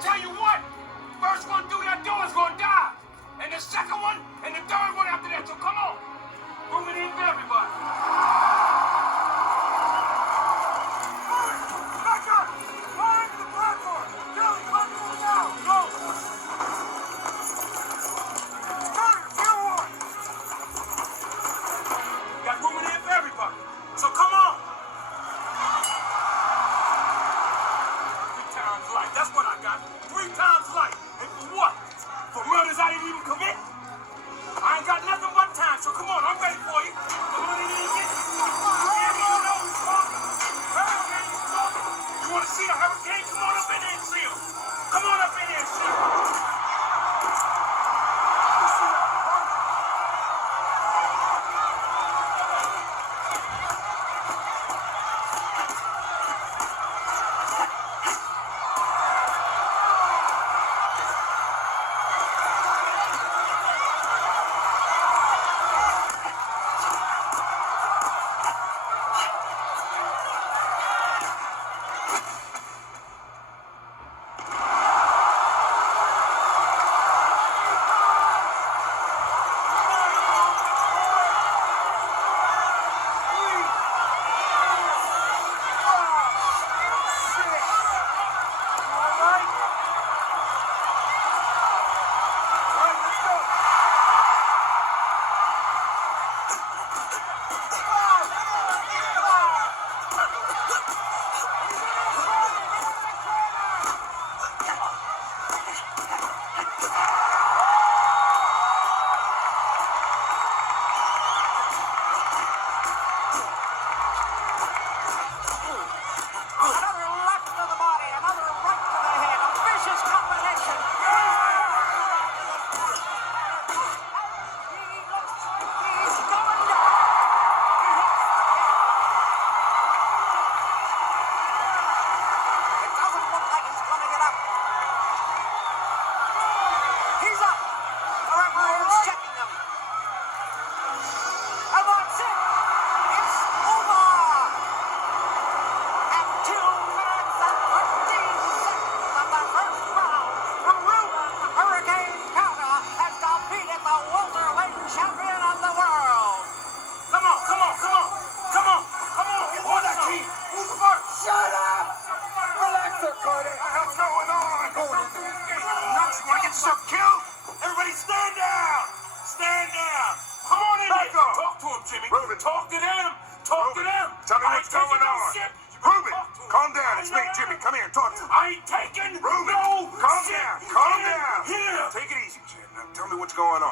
tell you what, first one through that door is gonna die. And the second one, and the third one after that. So come on. Room it in for everybody. Back up! Fire to the platform! Kelly, come on now! Go! Carter, kill one! Got room in here for everybody. So come on! 3 times life. That's what I got. 3 times life. And for what? For murders I didn't even commit? I ain't got nothing but time, so come on, I'm ready for you. Come on in here and get it. Hurricane, you want to see a hurricane? Come on up in there and see him. Come on up in there and see him.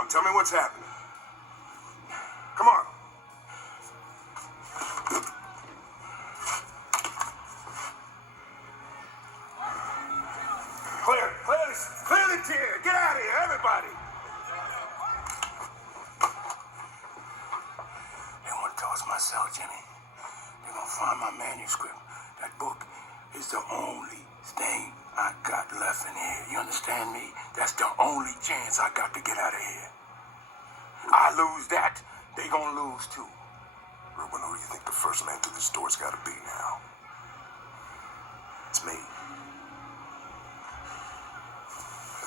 Tell me what's happening. Come on. Clear the tier. Get out of here, everybody. They want to toss my cell, Jimmy. They're gonna find my manuscript. That book is the only thing I got left in here. You understand me? That's the only chance I got to get out of here. I lose that, they gonna lose too. Ruben, who do you think the first man through this door's gotta be now? It's me.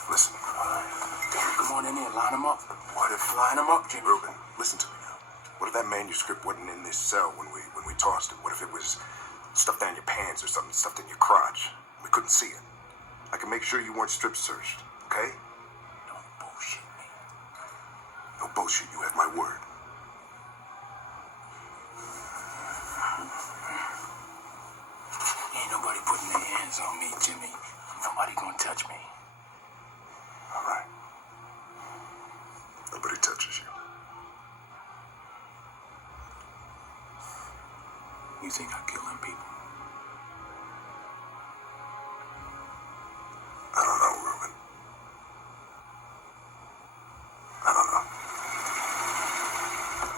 Listen. Come on in here, line them up. What if... Line them up, Jimmy. Ruben, listen to me now. What if that manuscript wasn't in this cell when we tossed it? What if it was stuffed down your pants or something stuffed in your crotch? We couldn't see it. I can make sure you weren't strip searched, okay? Don't bullshit me. No bullshit, you have my word. Ain't nobody putting their hands on me, Jimmy. Nobody gonna touch me. All right. Nobody touches you. You think I kill